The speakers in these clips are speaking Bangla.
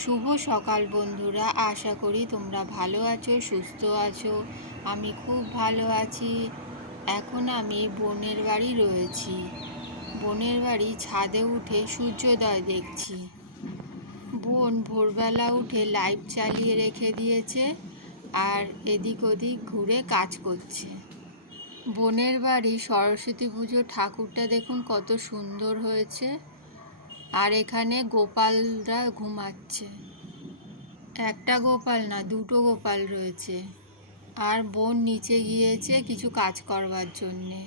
শুভ সকাল বন্ধুরা। আশা করি তোমরা ভালো আছো, সুস্থ আছো। আমি খুব ভালো আছি। এখন আমি বোনের বাড়ি রয়েছি। বোনের বাড়ি ছাদে উঠে সূর্যোদয় দেখছি। বোন ভোরবেলা উঠে লাইট চালিয়ে রেখে দিয়েছে আর এদিক ওদিক ঘুরে কাজ করছে। বোনের বাড়ি সরস্বতী পুজো ঠাকুরটা দেখুন কত সুন্দর হয়েছে। আর এখানে গোপালরা ঘুমাচ্ছে। একটা গোপাল না, দুটো গোপাল রয়েছে। আর বোন নিচে গিয়েছে কিছু কাজ করবার জন্যে।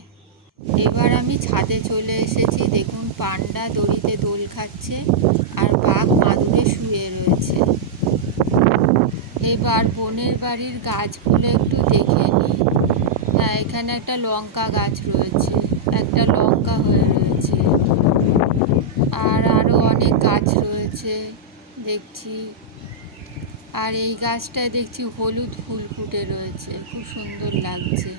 এবার আমি ছাদে চলে এসেছি। দেখুন, পান্ডা দড়িতে দোল খাচ্ছে আর বাঘ মাদুরে শুয়ে রয়েছে। এবার বোনের বাড়ির গাছগুলো একটু দেখে নিই। হ্যাঁ এখানে একটা লঙ্কা গাছ রয়েছে। একটা লঙ্কা হয়ে রয়েছে। অনেক গাছ রয়েছে, দেখছি। আর এই গাছটায় দেখছি হলুদ ফুল ফুটে রয়েছে, খুব সুন্দর লাগছে।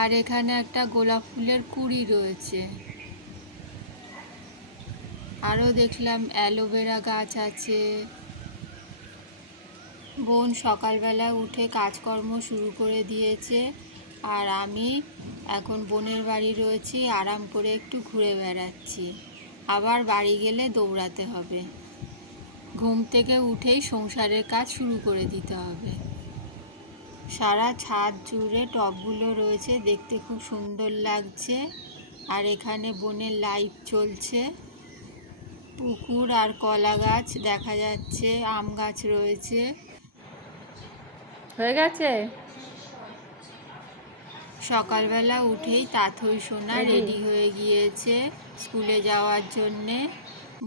আর এখানে একটা গোলাপ ফুলের কুড়ি রয়েছে। আরও দেখলাম অ্যালোভেরা গাছ আছে। বোন সকালবেলা উঠে কাজকর্ম শুরু করে দিয়েছে। আর আমি এখন বোনের বাড়ি রয়েছি, আরাম করে একটু ঘুরে বেড়াচ্ছি। আবার বাড়ি গেলে দৌড়াতে হবে। ঘুম থেকে উঠেই সংসারের কাজ শুরু করে দিতে হবে। সারা ছাদ জুড়ে টবগুলো রয়েছে, দেখতে খুব সুন্দর লাগছে। আর এখানে বনের লাইট চলছে পুকুর আর কলা গাছ দেখা যাচ্ছে, আম গাছ রয়েছে। হয়ে গেছে? সকালবেলা উঠেই তাথই সোনা রেডি হয়ে গিয়েছে স্কুলে যাওয়ার জন্যে।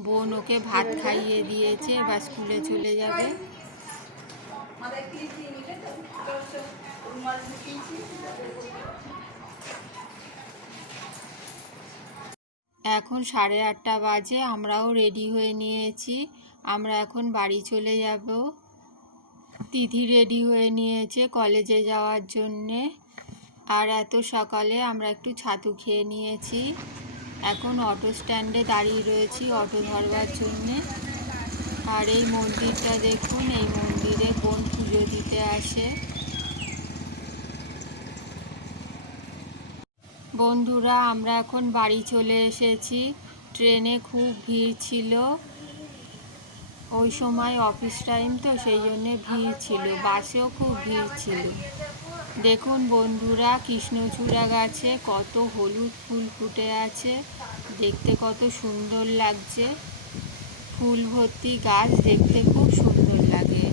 বোন ওকে ভাত খাইয়ে দিয়েছে বা স্কুলে চলে যাবে। এখন সাড়ে আটটা বাজে আমরাও রেডি হয়ে নিয়েছি। আমরা এখন বাড়ি চলে যাব। তিথি রেডি হয়ে নিয়েছে কলেজে যাওয়ার জন্যে। আর এত সকালে আমরা একটু ছাতু খেয়ে নিয়েছি। এখন অটো স্ট্যান্ডে দাঁড়িয়ে রয়েছি অটো ধরবার জন্যে। আর এই মন্দিরটা দেখুন, এই মন্দিরে বোন পুজো দিতে আসে। বন্ধুরা, আমরা এখন বাড়ি চলে এসেছি। ট্রেনে খুব ভিড় ছিল। ওই সময় অফিস টাইম তো, সেই জন্যে ভিড় ছিল। বাসেও খুব ভিড় ছিল। দেখুন বন্ধুরা, কৃষ্ণচূড়া গাছে কত হলুদ ফুল ফুটে আছে। দেখতে কত সুন্দর লাগছে। ফুল ভর্তি গাছ দেখতে খুব সুন্দর লাগে।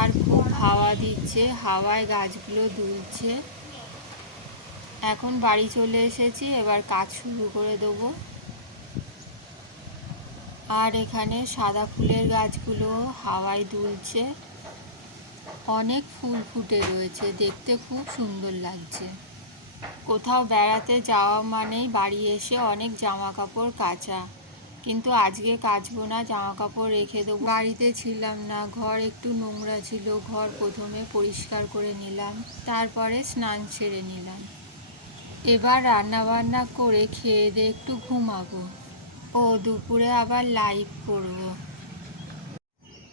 আর খুব হাওয়া দিচ্ছে, হাওয়ায় গাছগুলো দুলছে। এখন বাড়ি চলে এসেছি, এবার কাজ শুরু করে দেবো। আর এখানে সাদা ফুলের গাছগুলো হাওয়ায় দুলছে। অনেক ফুল ফুটে রয়েছে। দেখতে খুব সুন্দর লাগছে। কোথাও বেড়াতে যাওয়া মানেই বাড়ি এসে অনেক জামা কাপড় কাচা। কিন্তু আজকে কাচবো না জামা কাপড় রেখে দেবো। বাড়িতে ছিলাম না, ঘর একটু নোংরা ছিল, ঘর প্রথমে পরিষ্কার করে নিলাম, তারপরে স্নান সেরে নিলাম। এবার রান্না বান্না করে খেয়ে দিয়ে একটু ঘুমাবো। ও দুপুরে আবার লাইভ করব।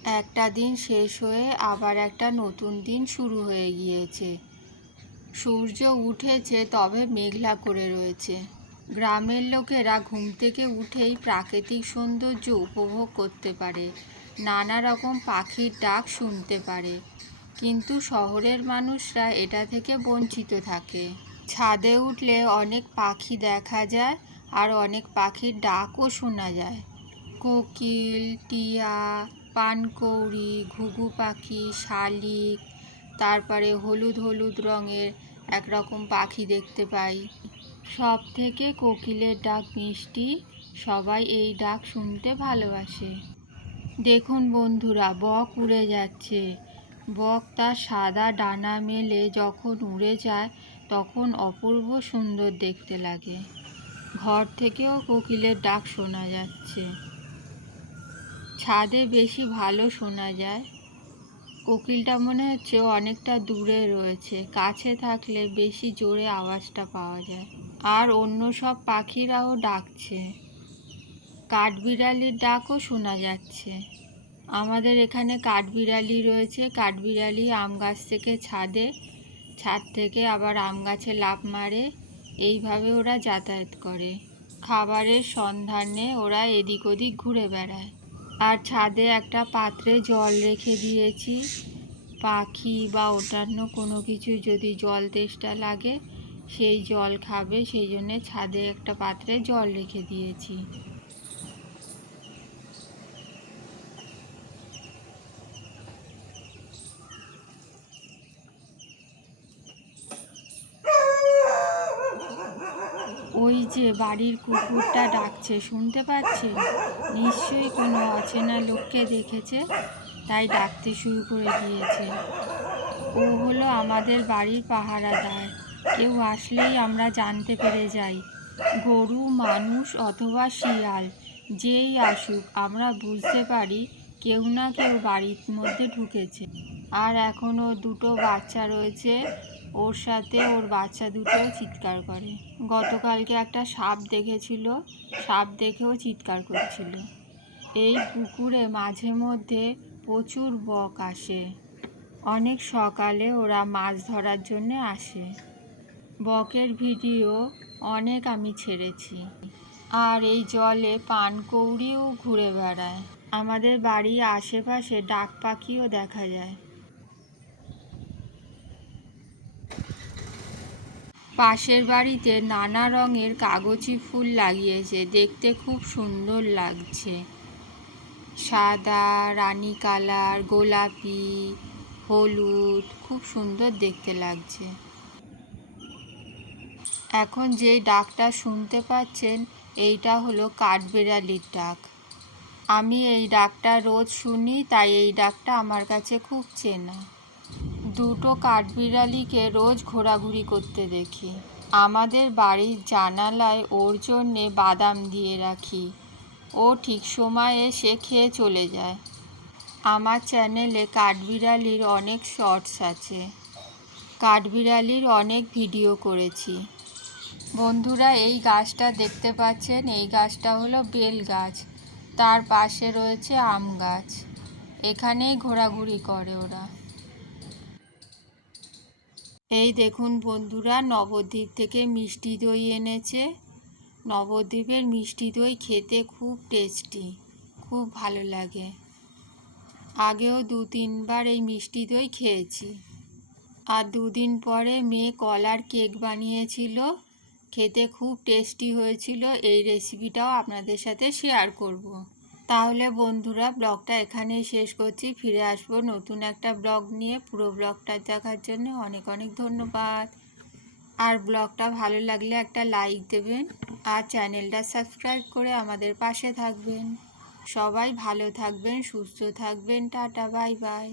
একটা দিন শেষ হয়ে আবার একটা নতুন দিন শুরু হয়ে গিয়েছে। সূর্য উঠেছে তবে মেঘলা করে রয়েছে। গ্রামের লোকেরা ঘুম থেকে উঠেই প্রাকৃতিক সৌন্দর্য উপভোগ করতে পারে, নানা রকম পাখির ডাক শুনতে পারে। কিন্তু শহরের মানুষরা এটা থেকে বঞ্চিত থাকে। ছাদে উঠলে অনেক পাখি দেখা যায় আর অনেক পাখির ডাকও শোনা যায়। কোকিল, টিয়া পানকৌড়ি, ঘুঘু পাখি, শালিক, তারপরে হলুদ হলুদ রঙের একরকম পাখি দেখতে পাই। সব থেকে কোকিলের ডাক মিষ্টি, সবাই এই ডাক শুনতে ভালোবাসে। দেখুন বন্ধুরা, বক উড়ে যাচ্ছে। বক তার সাদা ডানা মেলে যখন উড়ে যায়, তখন অপূর্ব সুন্দর দেখতে লাগে। ঘর থেকেও কোকিলের ডাক শোনা যাচ্ছে। ছাদে বেশি ভালো শোনা যায়। কোকিলটা মনে হচ্ছে অনেকটা দূরে রয়েছে। কাছে থাকলে বেশি জোরে আওয়াজটা পাওয়া যায়। আর অন্য সব পাখিরাও ডাকছে। কাঠবিড়ালির ডাকও শোনা যাচ্ছে। আমাদের এখানে কাঠবিড়ালি রয়েছে। কাঠবিড়ালি আম গাছ থেকে ছাদে, ছাদ থেকে আবার আম গাছে লাফ মারে। এইভাবে ওরা যাতায়াত করে। খাবারের সন্ধানে ওরা এদিক ওদিক ঘুরে বেড়ায়। আর ছাদে একটা পাত্রে জল রেখে দিয়েছি। পাখি বা অন্যান্য কোনো কিছু যদি জল তেষ্টা লাগে, সেই জল খাবে। সেই জন্যে ছাদে একটা পাত্রে জল রেখে দিয়েছি ওই যে বাড়ির কুকুরটা ডাকছে, শুনতে পাচ্ছেন নিশ্চয়ই কোনো অচেনা লোককে দেখেছে, তাই ডাকতে শুরু করে দিয়েছে। ও হলো আমাদের বাড়ির পাহারাদার। কেউ আসলেই আমরা জানতে পেরে যাই। গরু, মানুষ অথবা শিয়াল, যেই আসুক, আমরা বুঝতে পারি কেউ না কেউ বাড়ির মধ্যে ঢুকেছে। আর এখনও দুটো বাচ্চা রয়েছে ওর সাথে ওর বাচ্চা দুটো চিৎকার করে। গতকালকে একটা সাপ দেখেছিল, সাপ দেখেও চিৎকার করছিল। এই পুকুরে মাঝে মধ্যে প্রচুর বক আসে। অনেক সকালে ওরা মাছ ধরার জন্য আসে। বকের ভিডিও অনেক আমি ছেড়েছি। আর এই জলে পানকৌড়িও ঘুরে বেড়ায়। আমাদের বাড়ির আশেপাশে ডাক পাখিও দেখা যায়। পাশের বাড়িতে নানা রঙের কাগজি ফুল লাগিয়েছে। দেখতে খুব সুন্দর লাগছে। সাদা, রানী কালার, গোলাপি, হলুদ, খুব সুন্দর দেখতে লাগছে। এখন যেই ডাকটা শুনতে পাচ্ছেন, এইটা হলো কাঠবেড়ালির ডাক। আমি এই ডাকটা রোজ শুনি, তাই এই ডাকটা আমার কাছে খুব চেনা। দুটো কাঠবিড়ালিকে রোজ ঘোরাঘুরি করতে দেখি। আমাদের বাড়ির জানালায় ওর জন্যে বাদাম দিয়ে রাখি। ও ঠিক সময়ে সে খেয়ে চলে যায়। আমার চ্যানেলে কাঠবিড়ালির অনেক শর্টস আছে। কাঠবিড়ালির অনেক ভিডিও করেছি। বন্ধুরা, এই গাছটা দেখতে পাচ্ছেন? এই গাছটা হলো বেল গাছ। তার পাশে রয়েছে আম গাছ। এখানেই ঘোরাঘুরি করে ওরা। এই দেখুন বন্ধুরা, নবদ্বীপ থেকে মিষ্টি দই এনেছে। নবদ্বীপের মিষ্টি দই খেতে খুব টেস্টি খুব ভালো লাগে। আগেও দু তিনবার এই মিষ্টি দই খেয়েছি। আর দুদিন পরে মেয়ে কলার কেক বানিয়েছিল, খেতে খুব টেস্টি হয়েছিল। এই রেসিপিটাও আপনাদের সাথে শেয়ার করব। তাহলে বন্ধুরা ব্লগটা এখানেই শেষ করছি। ফিরে আসব নতুন একটা ব্লগ নিয়ে। পুরো ব্লগটা দেখার জন্য অনেক অনেক ধন্যবাদ। আর ব্লগটা ভালো লাগলে একটা লাইক দেবেন আর চ্যানেলটা সাবস্ক্রাইব করে আমাদের পাশে থাকবেন। সবাই ভালো থাকবেন, সুস্থ থাকবেন। Tata, bye bye.